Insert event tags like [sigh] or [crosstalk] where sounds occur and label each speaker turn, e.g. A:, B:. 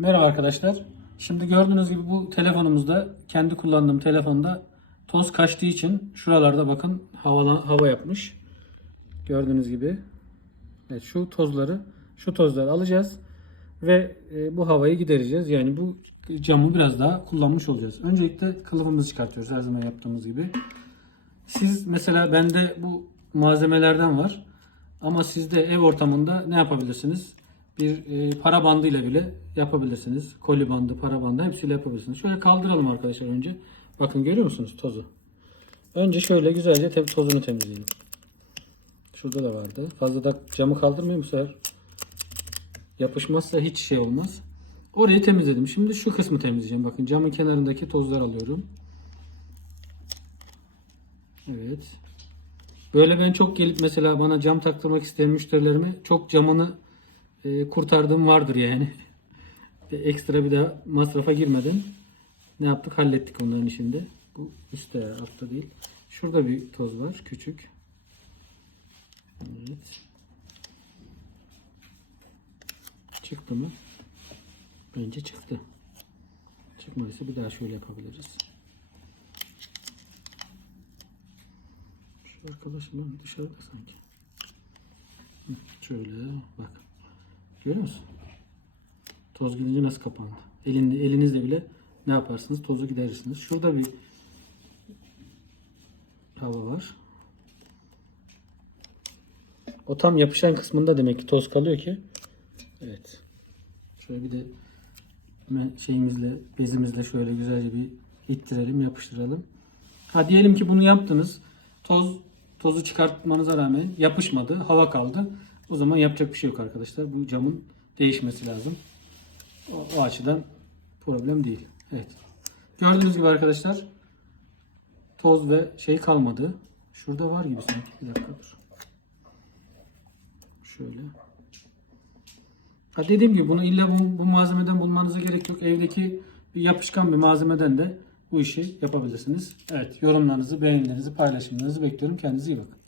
A: Merhaba arkadaşlar. Şimdi gördüğünüz gibi bu telefonumuzda kendi kullandığım telefonda toz kaçtığı için şuralarda bakın hava hava yapmış. Gördüğünüz gibi. Evet şu tozları şu tozları alacağız ve e, bu havayı gidereceğiz. Yani bu camı biraz daha kullanmış olacağız. Öncelikle kılıfımızı çıkartıyoruz her zaman yaptığımız gibi. Siz mesela bende bu malzemelerden var. Ama sizde ev ortamında ne yapabilirsiniz? Bir e, para bandıyla bile yapabilirsiniz. Koli bandı, para bandı hepsiyle yapabilirsiniz. Şöyle kaldıralım arkadaşlar önce. Bakın görüyor musunuz tozu? Önce şöyle güzelce te- tozunu temizleyelim. Şurada da vardı. Fazla da camı kaldırmayayım bu sefer. Yapışmazsa hiç şey olmaz. Orayı temizledim. Şimdi şu kısmı temizleyeceğim. Bakın camın kenarındaki tozları alıyorum. Evet. Böyle ben çok gelip mesela bana cam taktırmak isteyen müşterilerime çok camını e, kurtardığım vardır yani. Ve [laughs] Ekstra bir daha masrafa girmeden ne yaptık? Hallettik onların işinde. Bu üstte altta değil. Şurada bir toz var. Küçük. Evet. Çıktı mı? Bence çıktı. Çıkmadıysa bir daha şöyle yapabiliriz. Şu arkadaşım dışarıda sanki. Şöyle bak. Görüyor musun? Toz gidince nasıl kapandı? Elinde, elinizle bile ne yaparsınız? Tozu giderirsiniz. Şurada bir hava var. O tam yapışan kısmında demek ki toz kalıyor ki. Evet. Şöyle bir de şeyimizle, bezimizle şöyle güzelce bir ittirelim, yapıştıralım. Ha diyelim ki bunu yaptınız. Toz tozu çıkartmanıza rağmen yapışmadı, hava kaldı. O zaman yapacak bir şey yok arkadaşlar. Bu camın değişmesi lazım. O, o açıdan problem değil. Evet. Gördüğünüz gibi arkadaşlar toz ve şey kalmadı. Şurada var gibi sanki. Bir dakika dur. Şöyle. Ha dediğim gibi bunu illa bu, bu malzemeden bulmanıza gerek yok. Evdeki bir yapışkan bir malzemeden de bu işi yapabilirsiniz. Evet yorumlarınızı, beğenilerinizi, paylaşımlarınızı bekliyorum. Kendinize iyi bakın.